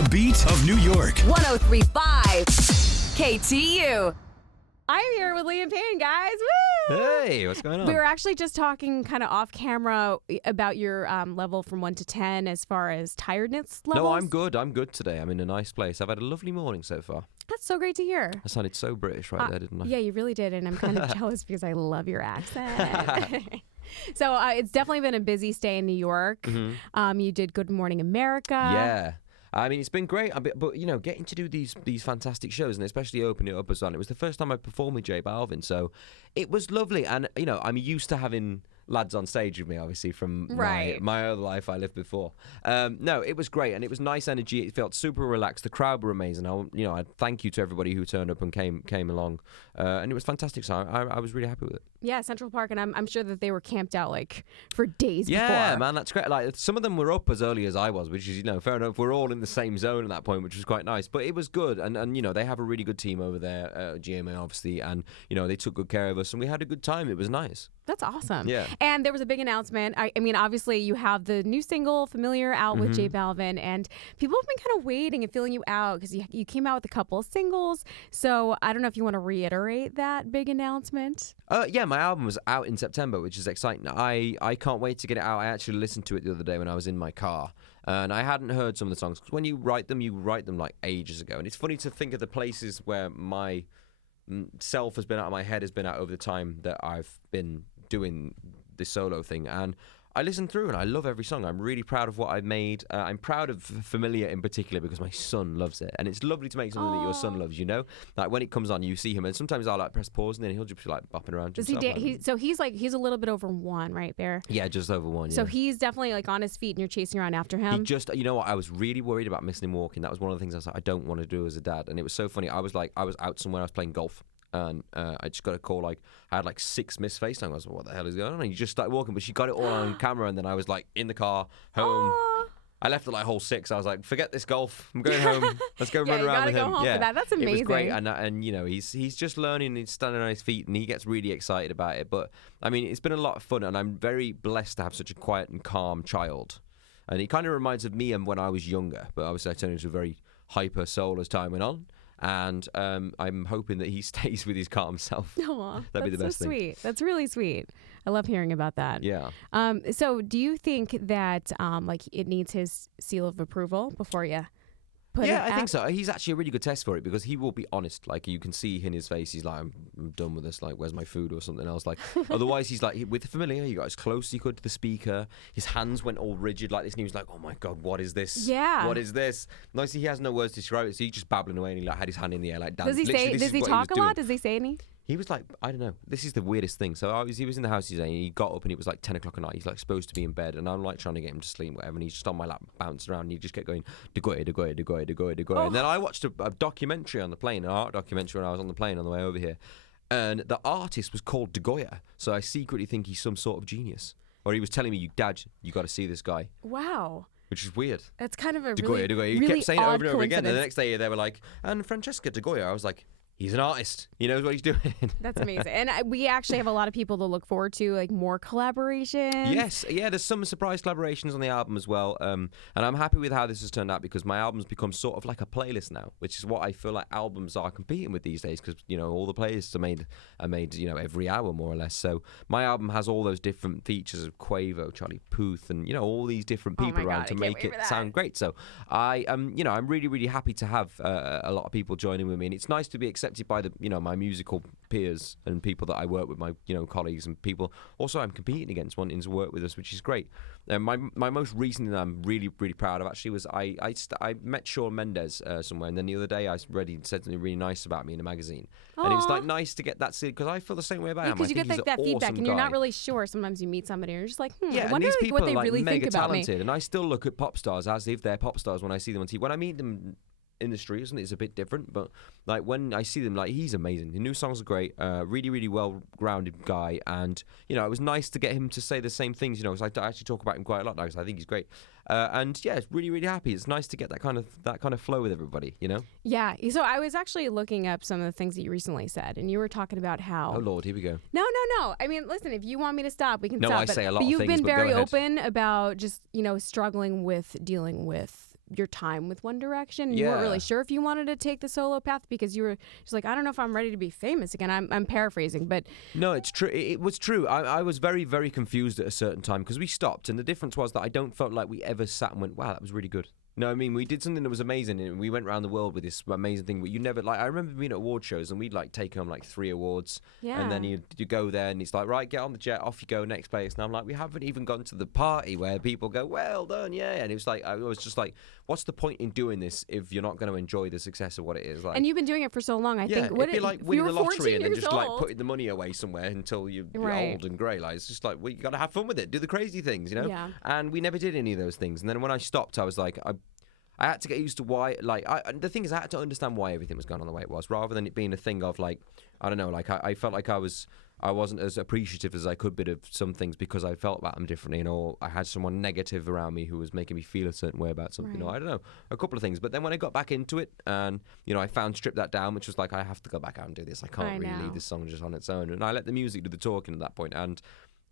the beat of New York. 103.5 KTU. I'm here with Lee and Payne, guys. Woo! Hey, what's going on? We were actually just talking kind of off camera about your level from 1 to 10 as far as tiredness levels. No, I'm good. I'm good today. I'm in a nice place. I've had a lovely morning so far. That's so great to hear. I sounded so British right there, didn't I? Yeah, you really did, and I'm kind of jealous because I love your accent. So it's definitely been a busy stay in New York. Mm-hmm. You did Good Morning America. Yeah. I mean, it's been great, but you know, getting to do these fantastic shows, and especially opening it up as well. It was the first time I performed with J Balvin, so it was lovely. And you know, I'm used to having lads on stage with me, obviously from my other life I lived before. No, it was great, and it was nice energy. It felt super relaxed. The crowd were amazing. I thank you to everybody who turned up and came along, and it was fantastic. So I was really happy with it. Yeah, Central Park, and I'm sure that they were camped out like for days before. Yeah, man, that's great. Like some of them were up as early as I was, which is fair enough. We're all in the same zone at that point, which was quite nice. But it was good, and they have a really good team over there, GMA obviously, and they took good care of us, and we had a good time. It was nice. That's awesome. Yeah. And there was a big announcement. I mean, obviously, you have the new single, Familiar, out with J Balvin, and people have been kind of waiting and feeling you out because you came out with a couple of singles. So I don't know if you want to reiterate that big announcement. Yeah, my album was out in September, which is exciting. I can't wait to get it out. I actually listened to it the other day when I was in my car, and I hadn't heard some of the songs. Because when you write them like ages ago. And it's funny to think of the places where my self has been out, my head has been out over the time that I've been doing this solo thing, and I listened through and I love every song. I'm really proud of what I've made. I'm proud of Familiar in particular because my son loves it, and it's lovely to make something that your son loves. Like when it comes on, you see him, and sometimes I'll like press pause, and then he'll just be like bopping around. Does so he's a little bit over 1, right, Bear? Yeah, just over 1. Yeah. So he's definitely like on his feet, and you're chasing around after him. He just, you know what? I was really worried about missing him walking. That was one of the things I was like, I don't want to do as a dad, and it was so funny. I was out somewhere, I was playing golf. And I just got a call, like, I had like 6 missed FaceTime. I was like, what the hell is going on? And you just started walking, but she got it all on camera, and then I was like in the car, home. Aww. I left at like hole 6. I was like, forget this golf. I'm going home. Let's go run around with him. Home for that. That's amazing. It was great. And he's just learning, he's standing on his feet, and he gets really excited about it. But, I mean, it's been a lot of fun, and I'm very blessed to have such a quiet and calm child. And he kind of reminds of me and when I was younger, but obviously I turned into a very hyper soul as time went on. And I'm hoping that he stays with his calm self. Aww, that'd be the best so thing. Sweet. That's really sweet. I love hearing about that. Yeah. So do you think that it needs his seal of approval before you put it out? I think so. He's actually a really good test for it because he will be honest. Like, you can see in his face, he's like, I'm done with this. Like, where's my food or something else? Like, otherwise, he's like, with Familiar, he got as close as he could to the speaker. His hands went all rigid like this, and he was like, oh my God, what is this? Yeah. What is this? Nicely, he has no words to describe it, so he's just babbling away, and he like had his hand in the air like Does he talk a lot? Does he say any? He was like, I don't know. This is the weirdest thing. So he was in the house today, and he got up, and it was like 10 o'clock at night. He's like supposed to be in bed, and I'm like trying to get him to sleep, whatever. And he's just on my lap, bouncing around, and he just kept going, "Degoy, degoy, degoy, degoy, degoy." And then I watched a documentary on the plane, an art documentary, when I was on the plane on the way over here, and the artist was called Degoya. So I secretly think he's some sort of genius. Or he was telling me, "Dad, you got to see this guy." Wow. Which is weird. That's kind of a Degoya, really, Degoya. He really kept saying it over and over again. coincidence. And the next day they were like, "And Francesca Degoya." I was like, he's an artist. He knows what he's doing. That's amazing. And we actually have a lot of people to look forward to, like more collaborations. Yes. Yeah, there's some surprise collaborations on the album as well. And I'm happy with how this has turned out because my album's become sort of like a playlist now, which is what I feel like albums are competing with these days because, all the playlists are made every hour more or less. So my album has all those different features of Quavo, Charlie Puth, and, all these different people around to make it sound great. So I'm really, really happy to have a lot of people joining with me. And it's nice to be accepted by the my musical peers and people that I work with, my colleagues and people also I'm competing against wanting to work with us, which is great. My most recent that I'm really, really proud of actually was I met Shawn Mendes somewhere, and then the other day I read he said something really nice about me in a magazine. Aww. And it was like nice to get that because I feel the same way about him. Because you get that feedback, and you're not really sure. Sometimes you meet somebody and you're just like, I wonder what they really think about me. And I still look at pop stars as if they're pop stars when I see them on TV. When I meet them in the street, isn't it? It's a bit different, but like when I see them, like he's amazing. The new songs are great. Really, really well-grounded guy, and it was nice to get him to say the same things. Because I actually talk about him quite a lot now because I think he's great. And yeah, it's really, really happy. It's nice to get that kind of flow with everybody. Yeah. So I was actually looking up some of the things that you recently said, and you were talking about how. Oh Lord, here we go. No. I mean, listen, if you want me to stop, we can stop. No, I say a lot but of you've things, been but very go ahead. open about just struggling with dealing with your time with One Direction. And you weren't really sure if you wanted to take the solo path because you were just like, I don't know if I'm ready to be famous again. I'm paraphrasing, but no, it's true. It was true. I was very, very confused at a certain time because we stopped, and the difference was that I don't felt like we ever sat and went, wow, that was really good. No, I mean, we did something that was amazing, and we went around the world with this amazing thing. But you never, like, I remember being at award shows, and we'd, like, take home, like, 3 awards. Yeah. And then you go there, and it's like, right, get on the jet, off you go, next place. And I'm like, we haven't even gone to the party where people go, well done, yeah. And it was like, I was just like, what's the point in doing this if you're not going to enjoy the success of what it is? Like, and you've been doing it for so long, I think. It'd be like winning the lottery and then just, like, old. putting the money away somewhere until you're old and grey. Like, it's just like, well, you got to have fun with it. Do the crazy things, you know? Yeah. And we never did any of those things. And then when I stopped, I was like, I had to get used to why, like, the thing is, I had to understand why everything was going on the way it was, rather than it being a thing of, like, I don't know, like, I felt like I wasn't as appreciative as I could be of some things because I felt about them differently, and or I had someone negative around me who was making me feel a certain way about something, or I don't know, a couple of things. But then when I got back into it, and, you know, I found Strip That Down, which was like, I have to go back out and do this. I can't really leave this song just on its own. And I let the music do the talking at that point, and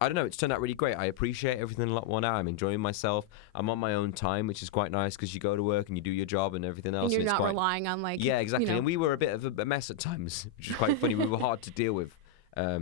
I don't know, it's turned out really great. I appreciate everything a lot more now. I'm enjoying myself. I'm on my own time, which is quite nice because you go to work and you do your job and everything else. And you're not relying on, like, yeah, exactly. You know. And we were a bit of a mess at times, which is quite funny. We were hard to deal with. I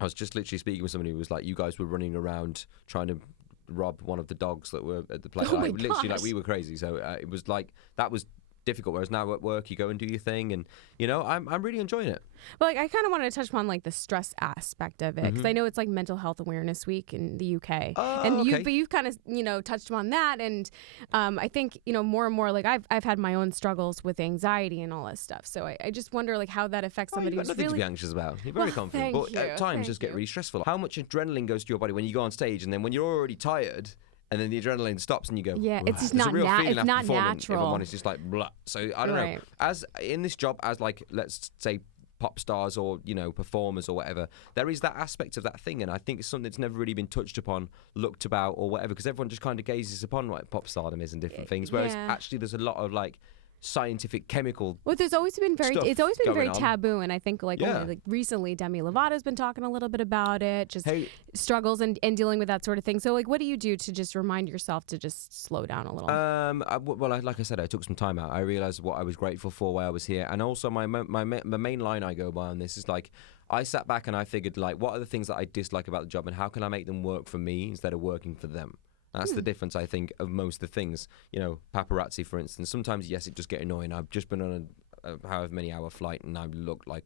was just literally speaking with somebody who was like, you guys were running around trying to rob one of the dogs that were at the place. Oh my literally, gosh. like, we were crazy. So it was like, that was difficult, whereas now at work you go and do your thing, and, you know, I'm really enjoying it. But, like, I kind of wanted to touch upon, like, the stress aspect of it, because I know it's like Mental Health Awareness Week in the UK, and you've kind of, you know, touched upon that, and I think, you know, more and more, like, I've had my own struggles with anxiety and all this stuff, so I just wonder, like, how that affects somebody you've got who's nothing really to be anxious about. You're very confident, but at times just get really stressful. How much adrenaline goes to your body when you go on stage, and then when you're already tired, and then the adrenaline stops and you go, yeah, it's just not not natural. it's not natural. If I'm honest, it's like blah. So I don't know. As in this job, as, like, let's say pop stars or, you know, performers or whatever, there is that aspect of that thing, and I think it's something that's never really been touched upon, looked about, or whatever, because everyone just kind of gazes upon what pop stardom is and different things, whereas actually there's a lot of, like, scientific chemical it's always been very on. taboo, and I think only, like, recently Demi Lovato's been talking a little bit about it, just struggles and dealing with that sort of thing. So, like, what do you do to just remind yourself to just slow down a little? Like I said, I took some time out. I realized what I was grateful for while I was here, and also my main line I go by on this is, like, I sat back and I figured, like, what are the things that I dislike about the job, and how can I make them work for me instead of working for them? That's the difference, I think, of most of the things. You know, paparazzi, for instance. Sometimes, yes, it does get annoying. I've just been on a however many hour flight, and I look like,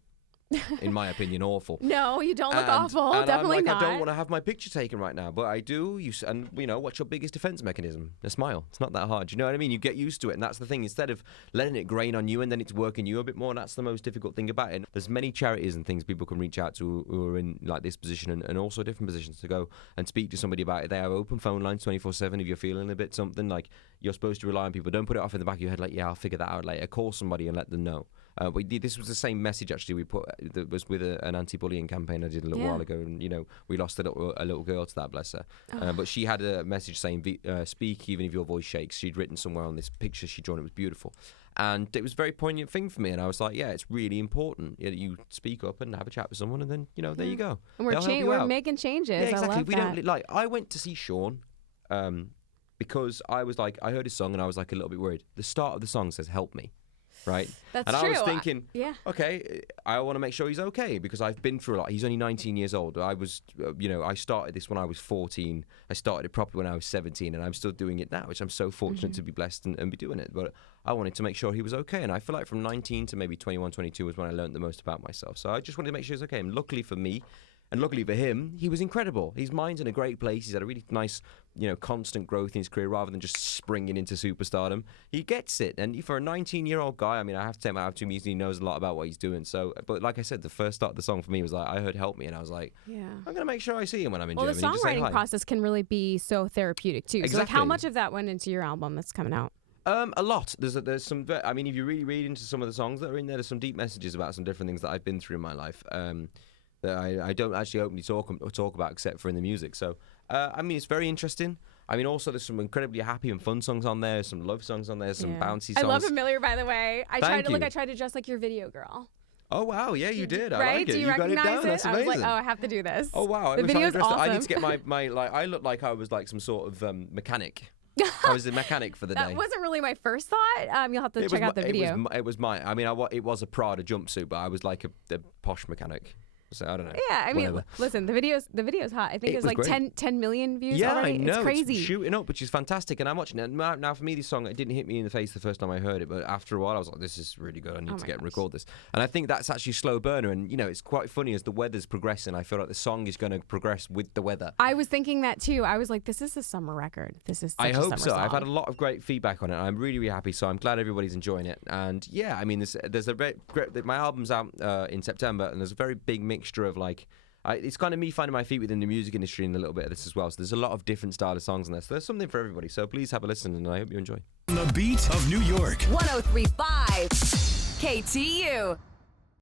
in my opinion, awful. No, you don't look awful. And definitely I'm like, not. I don't want to have my picture taken right now, but I do. And, you know, what's your biggest defense mechanism? A smile. It's not that hard. You know what I mean? You get used to it, and that's the thing. Instead of letting it grain on you and then it's working you a bit more, and that's the most difficult thing about it. There's many charities and things people can reach out to who are in, like, this position and also different positions to go and speak to somebody about it. They have open phone lines 24/7 if you're feeling a bit something. Like, you're supposed to rely on people. Don't put it off in the back of your head like, yeah, I'll figure that out later. Call somebody and let them know. This was the same message, actually, we put that was with an anti-bullying campaign I did a little while ago, and, you know, we lost a little girl to that, bless her. But she had a message saying, speak even if your voice shakes. She'd written somewhere on this picture she'd drawn. It was beautiful. And it was a very poignant thing for me, and I was like, yeah, it's really important that you speak up and have a chat with someone, and then, you know, there you go. And we're making changes. Yeah, exactly. I love that. I went to see Shawn because I was like, I heard his song and I was like a little bit worried. The start of the song says, help me. Right? That's and true. I was thinking, okay, I want to make sure he's okay because I've been through a lot. He's only 19 years old. I was, you know, I started this when I was 14. I started it properly when I was 17, and I'm still doing it now, which I'm so fortunate to be blessed and be doing it. But I wanted to make sure he was okay, and I feel like from 19 to maybe 21, 22 was when I learned the most about myself. So I just wanted to make sure he was okay, and luckily for me, and luckily for him, he was incredible. His mind's in a great place. He's had a really nice, you know, constant growth in his career rather than just springing into superstardom. He gets it. And for a 19-year-old guy, I mean, I have to take my hat off to him. He knows a lot about what he's doing. So, but like I said, the first start of the song for me was like, I heard help me. And I was like, I'm going to make sure I see him when I'm in Germany. Well, the songwriting process can really be so therapeutic, too. Exactly. So, like, how much of that went into your album that's coming out? A lot. There's some. I mean, if you really read into some of the songs that are in there, there's some deep messages about some different things that I've been through in my life. That I don't actually openly talk about except for in the music. So, I mean, it's very interesting. I mean, also there's some incredibly happy and fun songs on there, some love songs on there, some bouncy songs. I love Familiar, by the way. I tried to dress like your video girl. Oh wow, yeah, you did. I right? like it. Do you got it recognize down. it? That's amazing. I was like, oh, I have to do this. Oh wow, the video's awesome. I need to get my like. I look like I was like some sort of mechanic. I was the mechanic for the day. That wasn't really my first thought. You'll have to check out the video. It was mine. I mean, it was a Prada jumpsuit, but I was like a posh mechanic. So I don't know. Yeah, I mean, listen, the video's hot. I think it was like 10 million views already. I know. It's crazy. It's shooting up, which is fantastic. And I'm watching it. Now, for me, this song, it didn't hit me in the face the first time I heard it, but after a while, I was like, this is really good. I need to get and record this. And I think that's actually slow burner. And, you know, it's quite funny as the weather's progressing. I feel like the song is going to progress with the weather. I was thinking that too. I was like, this is a summer record. This is such I a hope summer so. song. I've had a lot of great feedback on it. I'm really, really happy. So I'm glad everybody's enjoying it. And yeah, I mean, there's a very great, my album's out in September, and there's a very big mixture of like, it's kind of me finding my feet within the music industry in a little bit of this as well. So there's a lot of different style of songs in there. So there's something for everybody. So please have a listen, and I hope you enjoy. The beat of New York. 103.5 KTU.